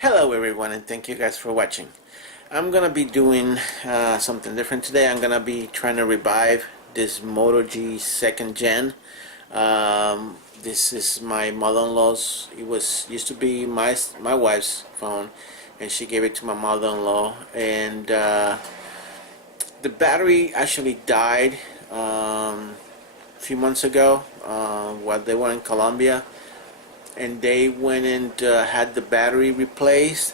Hello everyone, and thank you guys for watching. I'm gonna be doing something different today. I'm gonna be trying to revive this Moto G second gen. This is my mother-in-law's. It was used to be my wife's phone, and she gave it to my mother-in-law. And the battery actually died a few months ago while they were in Colombia, and they went and had the battery replaced,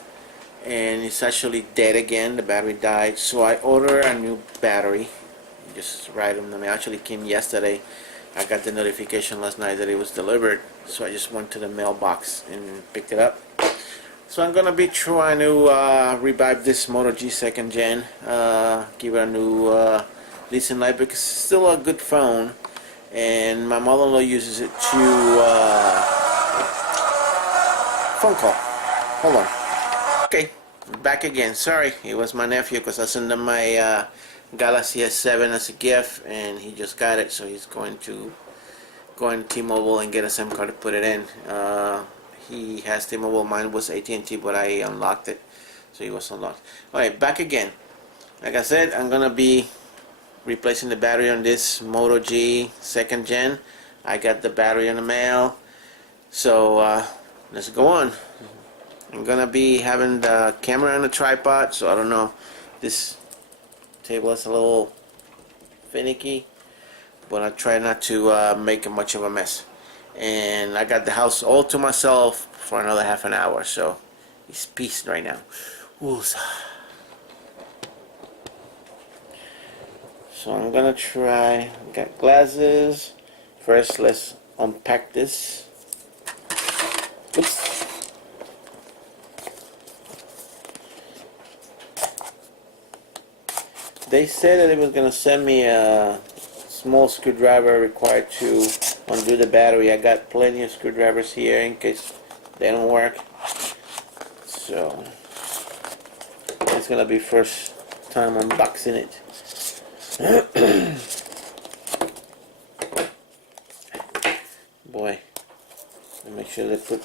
and it's actually dead again. The battery died, so I ordered a new battery. Just right on the mail. Actually came yesterday. I got the notification last night that it was delivered, so I just went to the mailbox and picked it up. So I'm gonna be trying to revive this Moto G second gen, give it a new lease in life, because it's still a good phone, and my mother-in-law uses it to phone call. Hold on. Okay, back again. Sorry, it was my nephew, because I sent him my Galaxy S7 as a gift, and he just got it, so he's going to go on T-Mobile and get a SIM card to put it in. He has T-Mobile. Mine was AT&T, but I unlocked it, so he was unlocked. Alright, back again. Like I said, I'm gonna be replacing the battery on this Moto G second gen. I got the battery in the mail, so let's go on. I'm gonna be having the camera on a tripod, so I don't know, this table is a little finicky, but I try not to make much of a mess. And I got the house all to myself for another half an hour, so it's peace right now. Ooh. So I'm gonna try. Got glasses. First, let's unpack this. Oops. They said that it was gonna send me a small screwdriver required to undo the battery. I got plenty of screwdrivers here in case they don't work. So it's gonna be first time unboxing it. Boy, make sure they put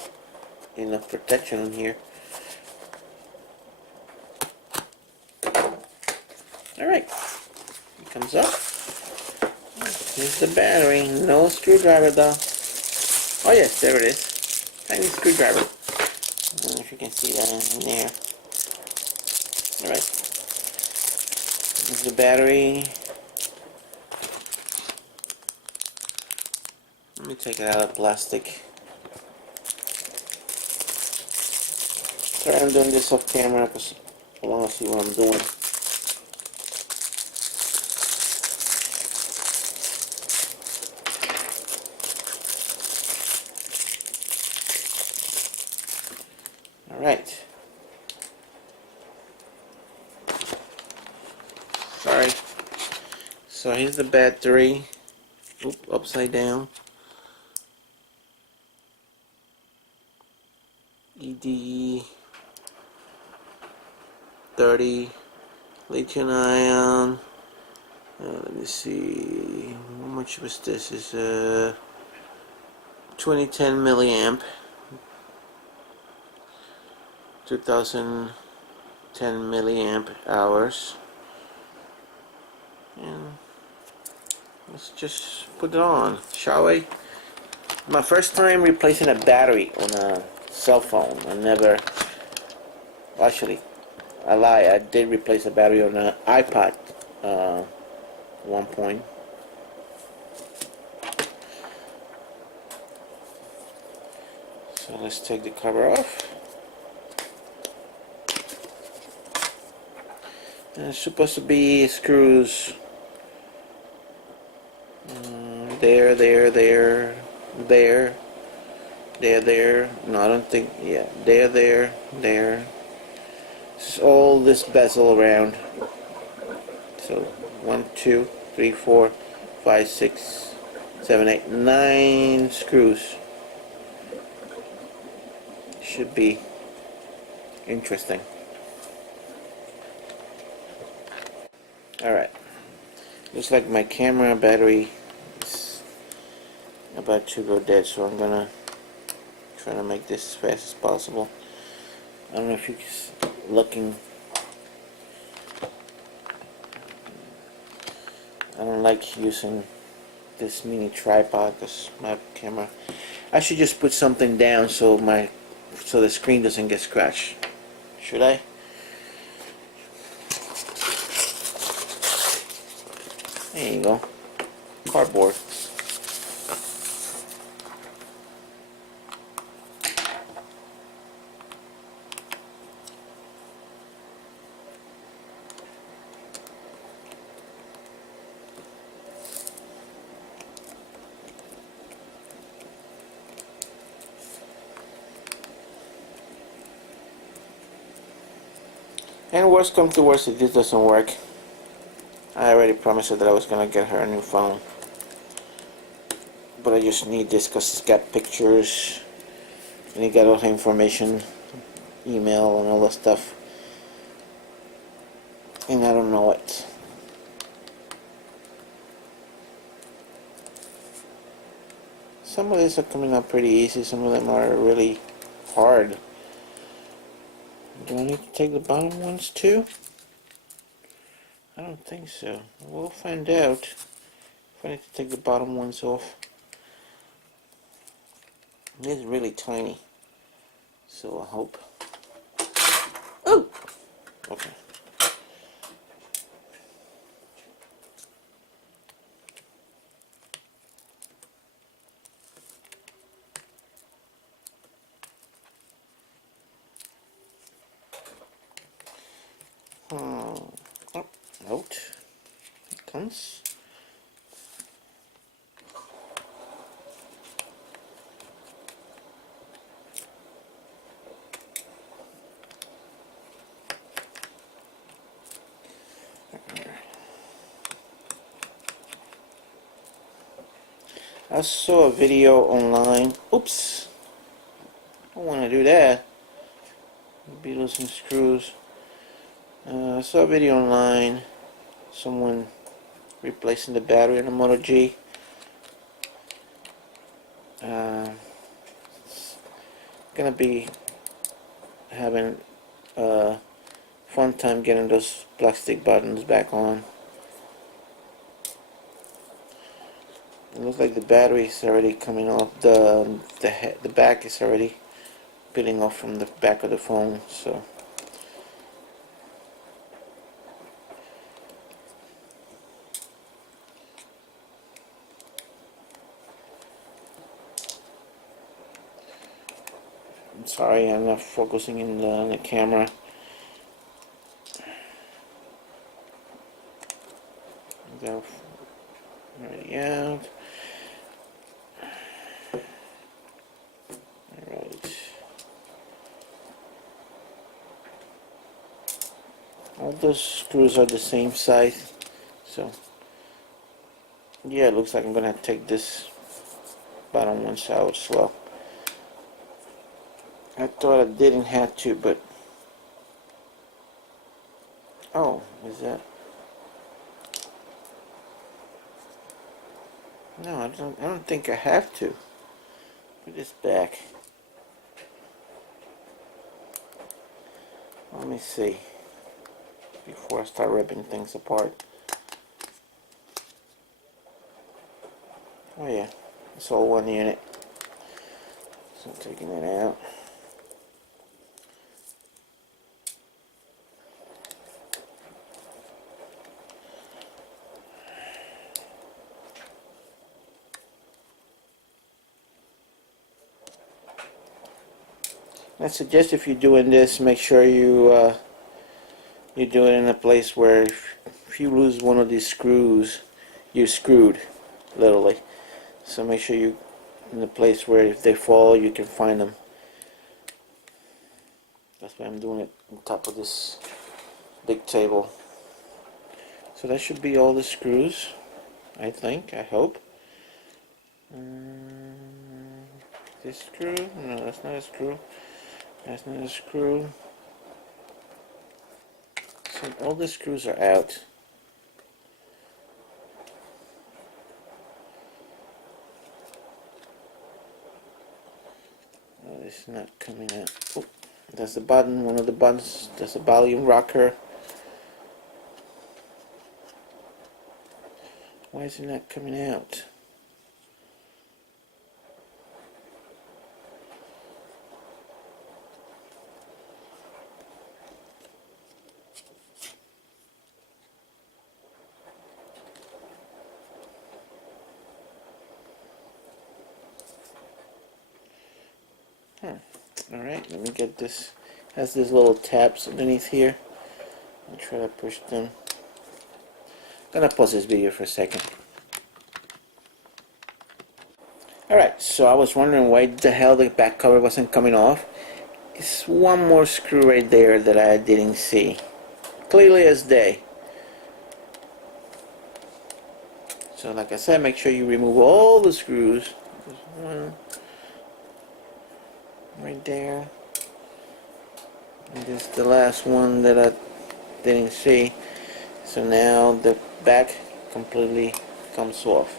enough protection on here. Alright, it comes up. Here's the battery. No screwdriver though. Oh yes, there it is. Tiny screwdriver. I don't know if you can see that in there. Alright. Here's the battery. Let me take it out of the plastic. Sorry, I'm doing this off camera because I want to see what I'm doing. Alright. Sorry. So here's the battery. Oop, upside down. ED 30 lithium ion. Let me see. How much was this? Is 2010 milliamp. 2010 milliamp hours. And let's just put it on, shall we? My first time replacing a battery on a cell phone. I never, actually, I lie, I did replace a battery on an iPod at one point. So let's take the cover off. And it's supposed to be screws there. No, I don't think, yeah, there. It's all this bezel around. So 1, 2, 3, 4, 5, 6, 7, 8, 9 screws. Should be interesting. Alright. Looks like my camera battery is about to go dead, so I'm gonna try to make this as fast as possible. I don't know if you're looking. I don't like using this mini tripod because my camera. I should just put something down so the screen doesn't get scratched. Should I? There you go. Cardboard. And worst come to worst, if this doesn't work, I already promised her that I was gonna get her a new phone. But I just need this because it's got pictures and it got all the information, email and all that stuff. And I don't know it. Some of these are coming out pretty easy, some of them are really hard. Do I need to take the bottom ones too? I don't think so. We'll find out if I need to take the bottom ones off. It is really tiny, so I hope. Oh! Okay. Oh, out. It comes. I saw a video online. Oops. I don't want to do that. Maybe losing screws. I saw a video online. Someone replacing the battery in a Moto G. It's gonna be having a fun time getting those plastic buttons back on. It looks like the battery is already coming off. The back is already peeling off from the back of the phone. So I'm sorry, I'm not focusing in the camera. They're already out. Alright. All those screws are the same size. So yeah, it looks like I'm gonna have to take this bottom one out as well. I thought I didn't have to, but oh, is that? No, I don't think I have to. Put this back. Let me see before I start ripping things apart. Oh yeah, it's all one unit. So I'm taking it out. I suggest if you're doing this, make sure you do it in a place where if you lose one of these screws, you're screwed, literally. So make sure you in a place where if they fall, you can find them. That's why I'm doing it on top of this big table. So that should be all the screws, I think, I hope. This screw? No, that's not a screw. That's not a screw. So all the screws are out. Oh, it's not coming out. Oh, That's the button, one of the buttons. That's the volume rocker. Why is it not coming out? Alright, let me get this. Has these little tabs underneath here. I'll try to push them. I'm gonna pause this video for a second. Alright, so I was wondering why the hell the back cover wasn't coming off. It's one more screw right there that I didn't see. Clearly as day. So like I said, make sure you remove all the screws. There's one right there. And this is the last one that I didn't see. So now the back completely comes off.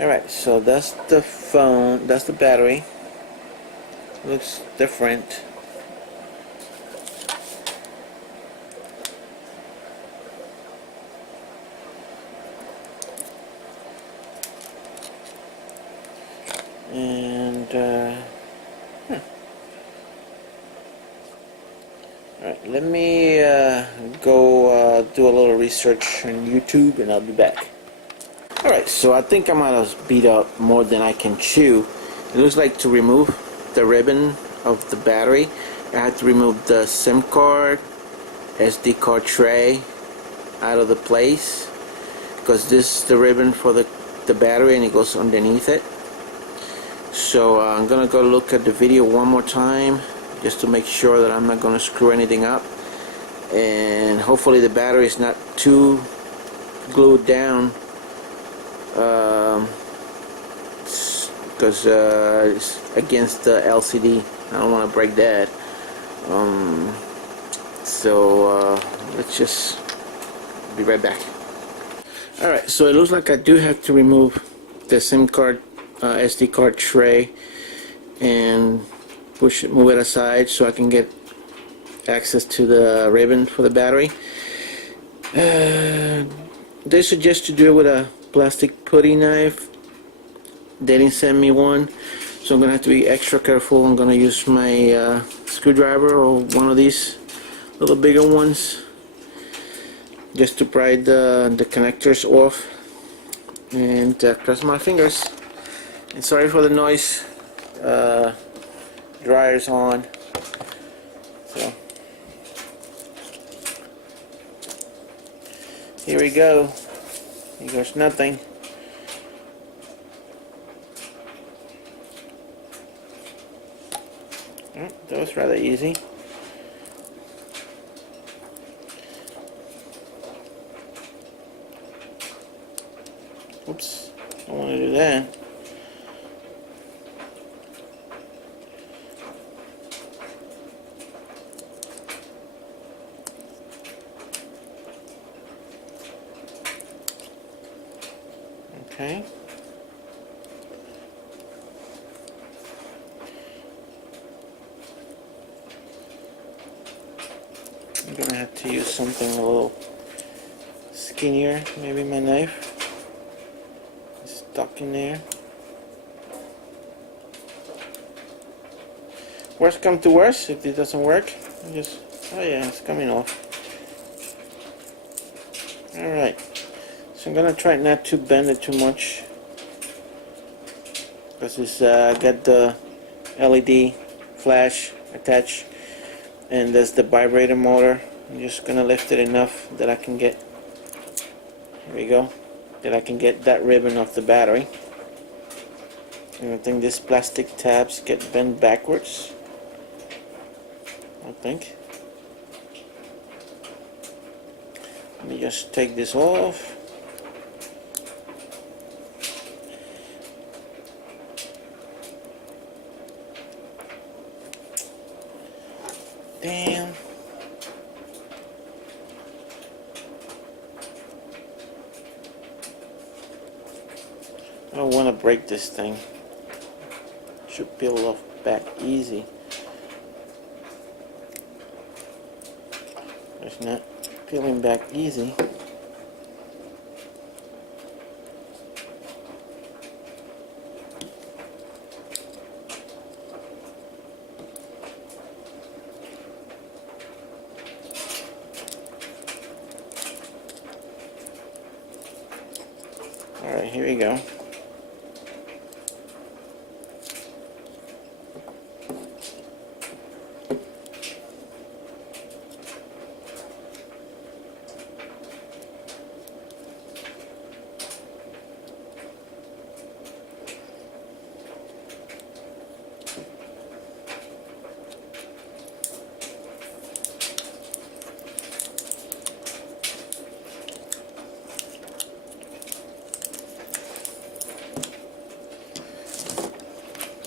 Alright, so that's the phone, that's the battery. Looks different. And alright, let me go do a little research on YouTube and I'll be back. Alright, so I think I might have beat up more than I can chew. It looks like to remove the ribbon of the battery, I had to remove the SIM card, SD card tray out of the place, because this is the ribbon for the battery and it goes underneath it. So I'm going to go look at the video one more time just to make sure that I'm not going to screw anything up, and hopefully the battery is not too glued down, because it's against the LCD. I don't want to break that. So let's just be right back. Alright, so it looks like I do have to remove the SIM card, SD card tray, and move it aside so I can get access to the ribbon for the battery. They suggest to do it with a plastic putty knife. They didn't send me one, so I'm gonna have to be extra careful. I'm gonna use my screwdriver or one of these little bigger ones just to pry the connectors off, and cross my fingers. And sorry for the noise. Dryer's on, so here we go. Here goes nothing. Oh, that was rather easy. Oops, I don't want to do that. Okay. I'm gonna have to use something a little skinnier, maybe my knife. It's stuck in there. Worst come to worst, if it doesn't work, I just, oh yeah, it's coming off. Alright, so I'm gonna try not to bend it too much, because it's got the LED flash attached, and there's the vibrator motor. I'm just gonna lift it enough that I can get, here we go, that I can get that ribbon off the battery. And I think these plastic tabs get bent backwards, I think. Let me just take this off. Damn. I don't want to break this thing. should peel off back easy. It's not peeling back easy. Alright, here we go.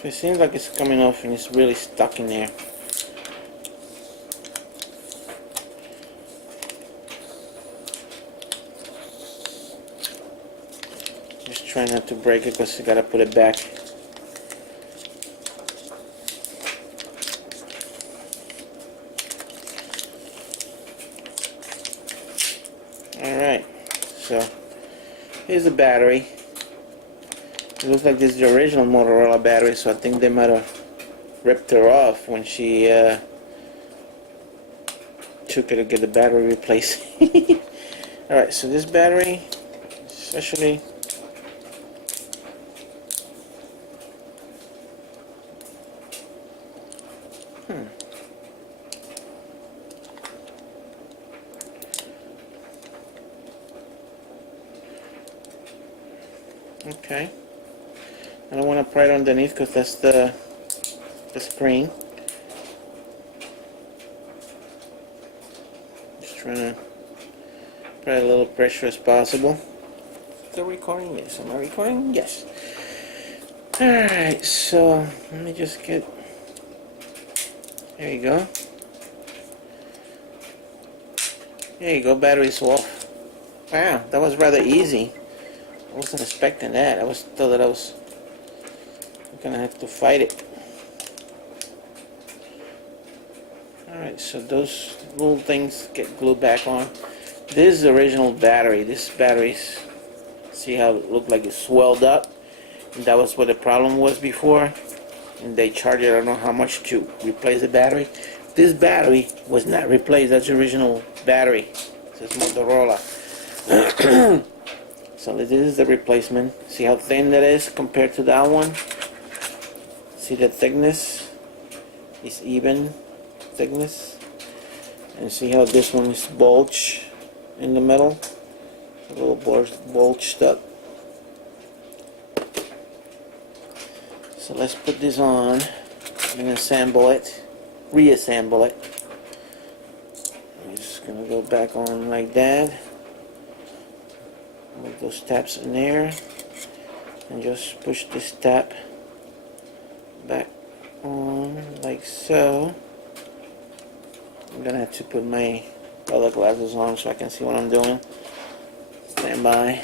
It seems like it's coming off and it's really stuck in there. Just try not to break it because you gotta put it back. Alright, so here's the battery. It looks like this is the original Motorola battery, so I think they might have ripped her off when she took it to get the battery replaced. Alright, so this battery, especially, okay. I don't want to pry it underneath because that's the screen. Just trying to apply a little pressure as possible. Still recording? Yes. Am I recording? Yes. Alright, so let me just get. There you go. There you go, battery's off. Wow, that was rather easy. I wasn't expecting that. I thought that I was gonna have to fight it. Alright, so those little things get glued back on. This is the original battery. This battery's, see how it looked like it swelled up? And that was what the problem was before. And they charged I don't know how much to replace the battery. This battery was not replaced. That's the original battery. It says Motorola. So this is the replacement. See how thin that is compared to that one? See the thickness? It's even thickness. And see how this one is bulged in the middle? A little bulged up. So let's put this on and assemble it, reassemble it. I'm just gonna go back on like that. Move those tabs in there and just push this tab back on like so. I'm gonna have to put my other glasses on so I can see what I'm doing. Stand by.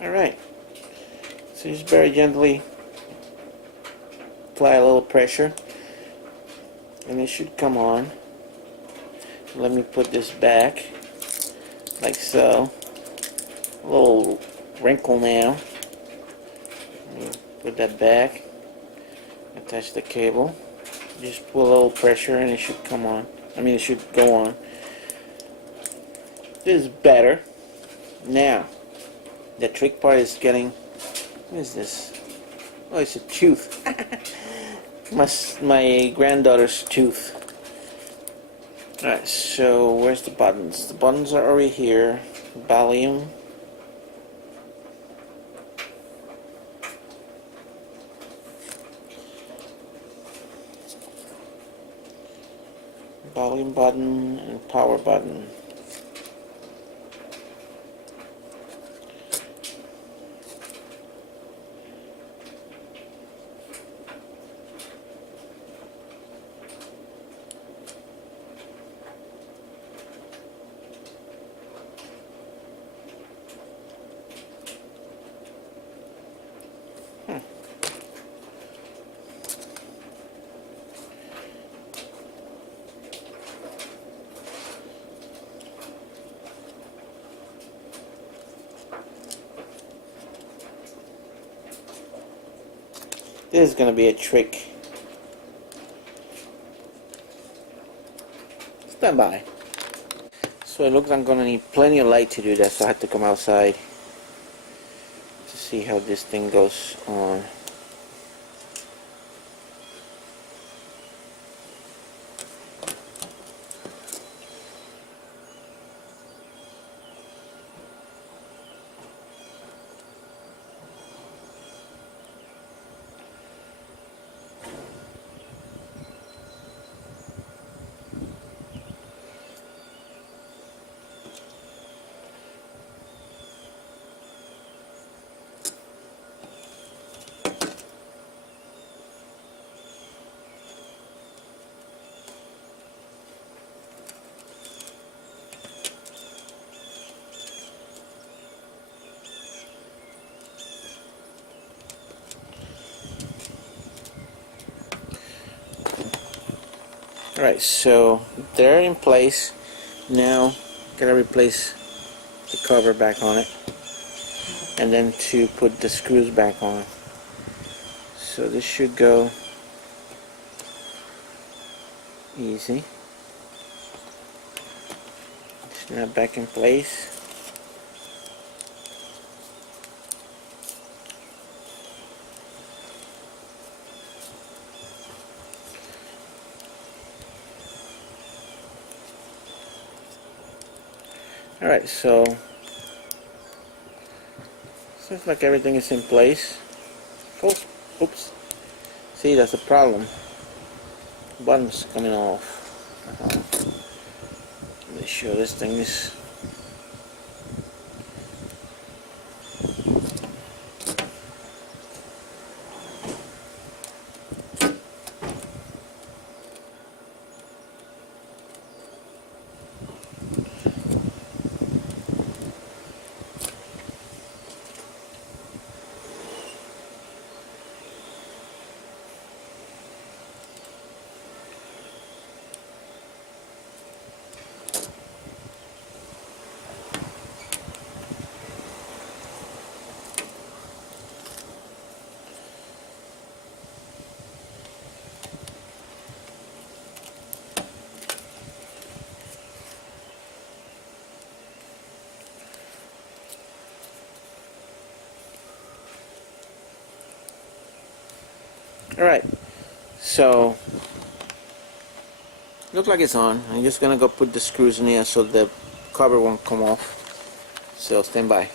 Alright, so just very gently apply a little pressure and it should come on. Let me put this back like so. A little wrinkle now. Put that back, attach the cable, just put a little pressure and it should come on. I mean, it should go on. This is better. Now the trick part is getting, what is this? Oh, it's a tooth. my granddaughter's tooth. Alright, so where's the buttons? The buttons are over here. Volume. Volume button and power button. This is gonna be a trick. Stand by. So it looks like I'm gonna need plenty of light to do that, so I have to come outside to see how this thing goes on. Alright, so they're in place. Now, gotta replace the cover back on it, and then to put the screws back on. So this should go easy. Snap back in place. Alright, so looks like everything is in place. Oops. See, that's the problem. Buttons coming off. Make sure this thing is alright. So looks like it's on. I'm just gonna go put the screws in here so the cover won't come off. So stand by.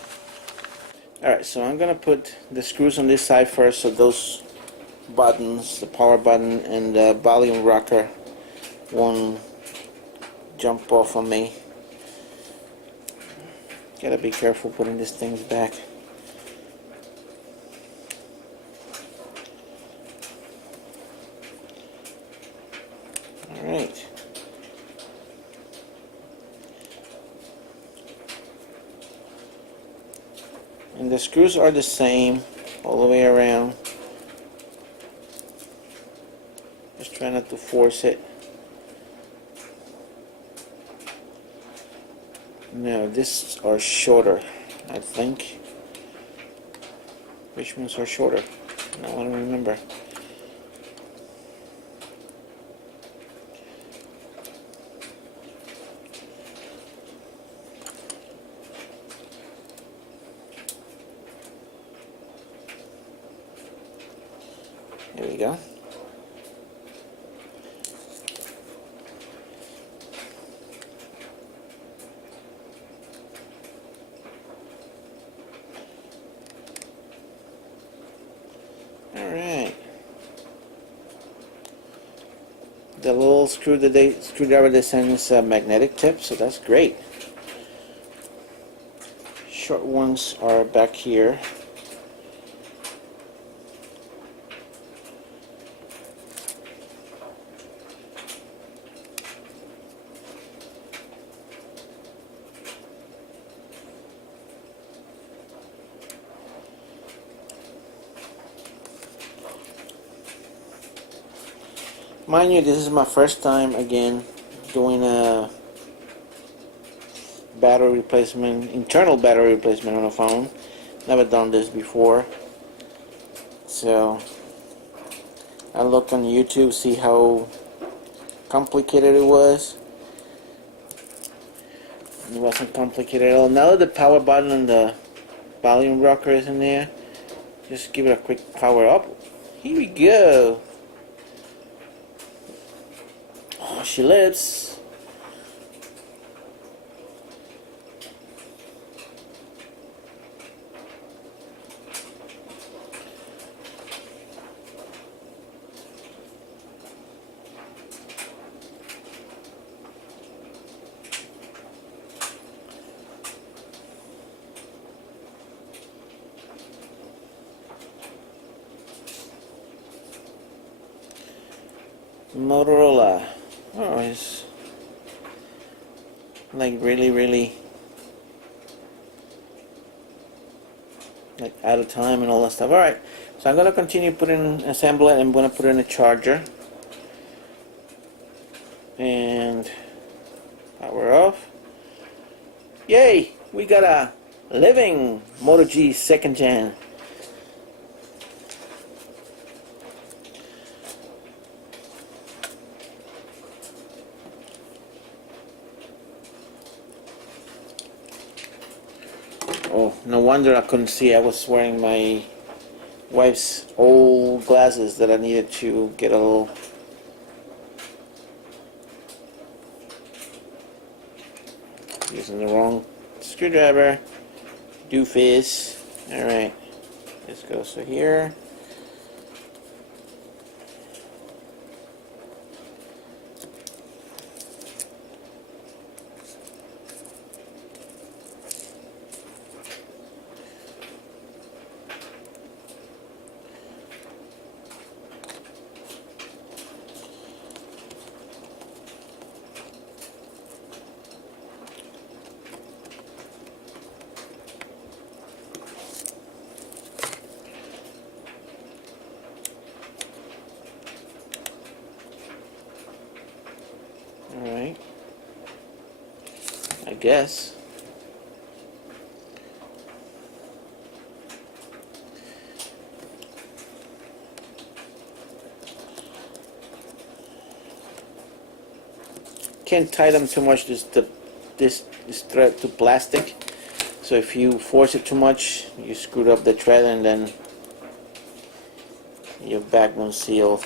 Alright, so I'm gonna put the screws on this side first, so those buttons, the power button and the volume rocker, won't jump off on me. Gotta be careful putting these things back. Alright. And the screws are the same all the way around. Just try not to force it. No, these are shorter, I think. Which ones are shorter? No, I don't remember. There we go. Alright. The little screwdriver they send is a magnetic tip, so that's great. Short ones are back here. Mind you, this is my first time again doing a battery replacement, internal battery replacement on a phone. Never done this before, so I looked on YouTube, see how complicated it was. It wasn't complicated at all. Now that the power button and the volume rocker is in there, just give it a quick power up. Here we go. Oh, she lives. Motorola. Oh, it's like really like out of time and all that stuff. Alright, so I'm gonna continue putting assemble it. I'm gonna put in a charger and power off. Yay! We got a living Moto G 2nd gen. Oh, no wonder I couldn't see. I was wearing my wife's old glasses that I needed to get a little. Using the wrong screwdriver. Doofus. Alright. This goes to here. Alright. I guess. Can't tie them too much. This thread to plastic. So if you force it too much, you screwed up the thread and then your bag won't seal.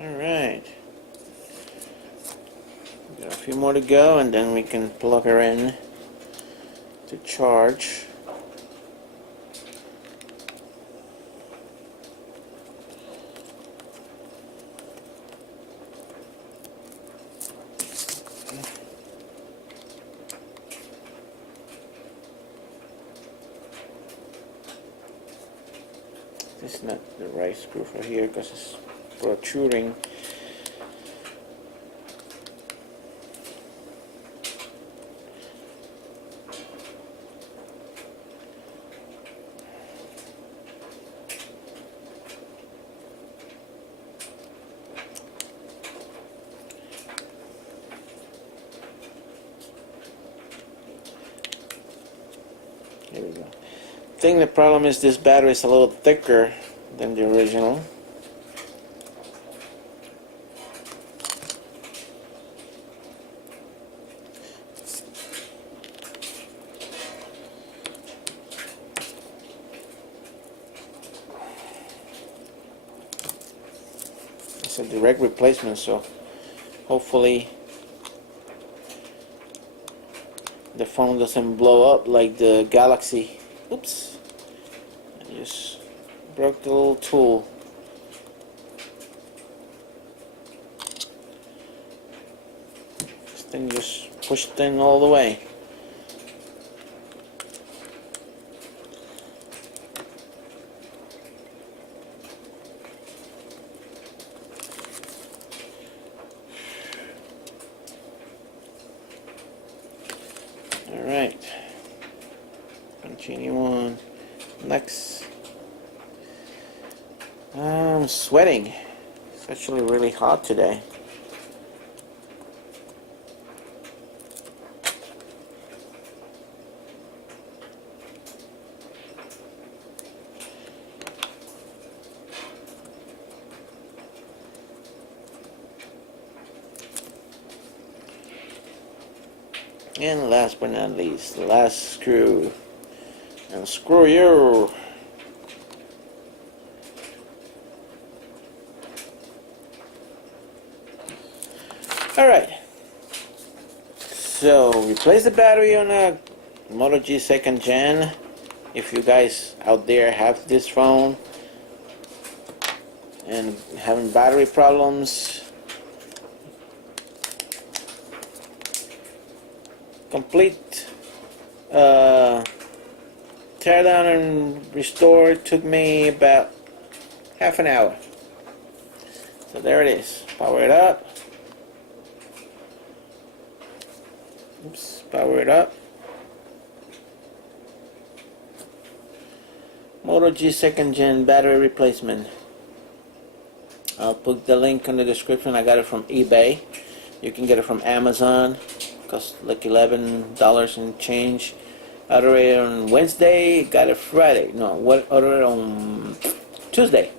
Alright. Got a few more to go and then we can plug her in to charge. This is not the right screw for here because it's protruding. Here we go. I think the problem is this battery is a little thicker than the original. It's a direct replacement, so hopefully the phone doesn't blow up like the Galaxy. Oops, I just broke the little tool. Then just push it in all the way. Alright, continue on. Next, I'm sweating. It's actually really hot today. And last but not least, the last screw. And screw you! Alright. So, replace the battery on a Moto G 2nd Gen. If you guys out there have this phone and having battery problems, complete tear down and restore took me about half an hour. So there it is. Power it up. Oops, power it up. Moto G 2nd Gen battery replacement. I'll put the link in the description. I got it from eBay. You can get it from Amazon. Cost like $11 and change. Ordered it on Wednesday, got it Friday. No, what ordered it on Tuesday.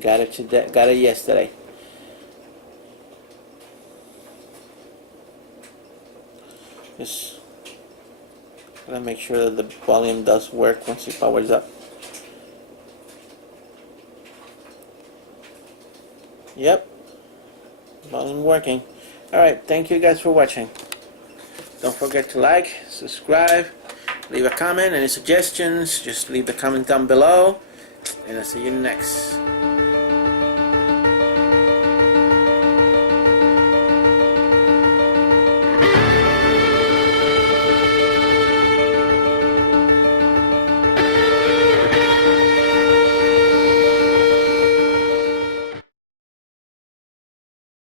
Got it today. Got it yesterday. Just gotta make sure that the volume does work once it powers up. Yep, volume working. Alright, thank you guys for watching. Don't forget to like, subscribe, leave a comment, any suggestions, just leave the comment down below, and I'll see you next.